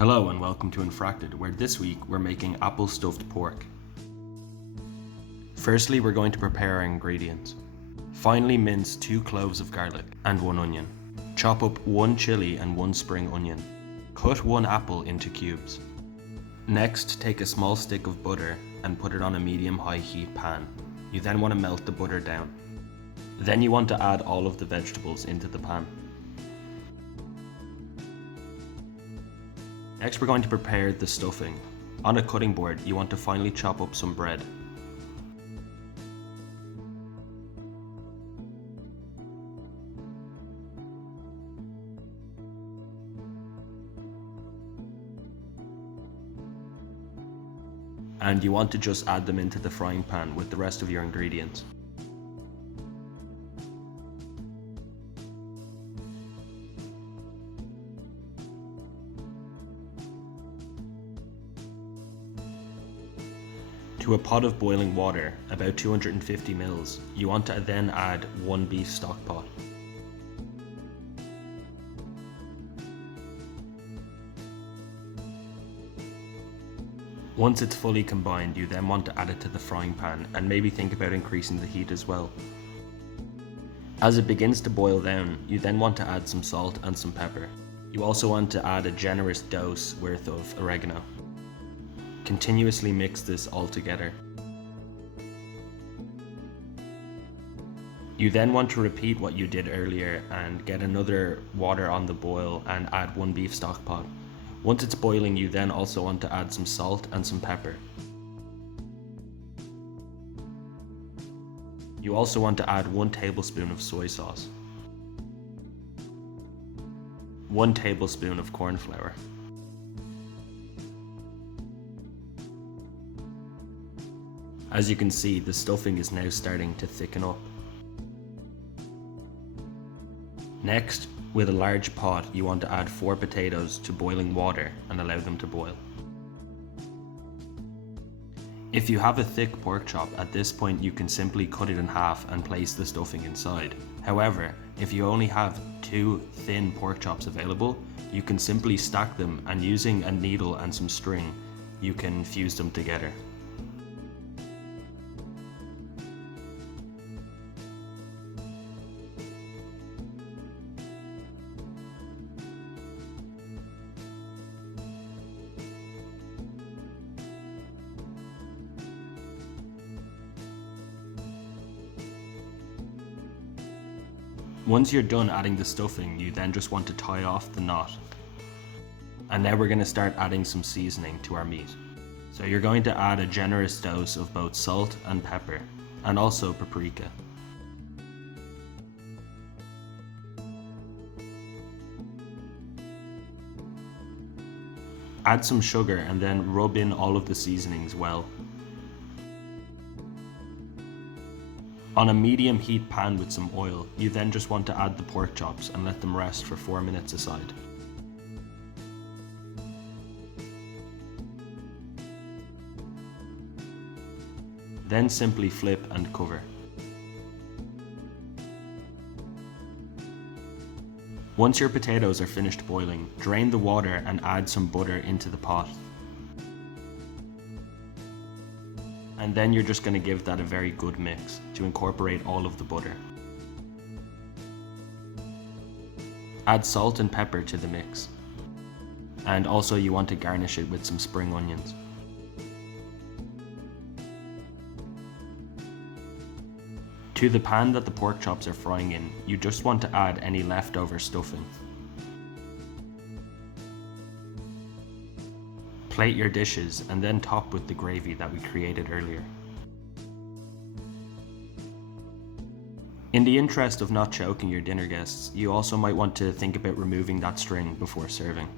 Hello and welcome to Infracted, where this week we're making apple stuffed pork. Firstly, we're going to prepare our ingredients. Finely mince 2 cloves of garlic and 1 onion. Chop up 1 chili and 1 spring onion. Cut 1 apple into cubes. Next, take a small stick of butter and put it on a medium-high heat pan. You then want to melt the butter down. Then you want to add all of the vegetables into the pan. Next, we're going to prepare the stuffing. On a cutting board, you want to finely chop up some bread. And you want to just add them into the frying pan with the rest of your ingredients. To a pot of boiling water, about 250 ml, you want to then add 1 beef stock pot. Once it's fully combined, you then want to add it to the frying pan and maybe think about increasing the heat as well. As it begins to boil down, you then want to add some salt and some pepper. You also want to add a generous dose worth of oregano. Continuously mix this all together. You then want to repeat what you did earlier and get another water on the boil and add 1 beef stock pot. Once it's boiling, you then also want to add some salt and some pepper. You also want to add 1 tablespoon of soy sauce, 1 tablespoon of corn flour, As you can see, the stuffing is now starting to thicken up. Next, with a large pot, you want to add 4 potatoes to boiling water and allow them to boil. If you have a thick pork chop, at this point you can simply cut it in half and place the stuffing inside. However, if you only have 2 thin pork chops available, you can simply stack them, and using a needle and some string, you can fuse them together. Once you're done adding the stuffing, you then just want to tie off the knot. And now we're going to start adding some seasoning to our meat. So you're going to add a generous dose of both salt and pepper, and also paprika. Add some sugar and then rub in all of the seasonings well. On a medium heat pan with some oil, you then just want to add the pork chops and let them rest for 4 minutes aside. Then simply flip and cover. Once your potatoes are finished boiling, drain the water and add some butter into the pot. And then you're just going to give that a very good mix to incorporate all of the butter. Add salt and pepper to the mix. And also you want to garnish it with some spring onions. To the pan that the pork chops are frying in, you just want to add any leftover stuffing. Plate your dishes and then top with the gravy that we created earlier. In the interest of not choking your dinner guests, you also might want to think about removing that string before serving.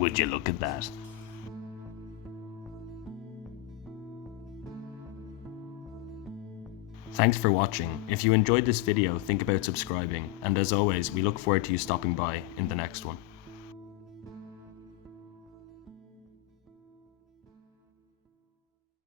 Would you look at that? Thanks for watching. If you enjoyed this video, think about subscribing, and as always, we look forward to you stopping by in the next one.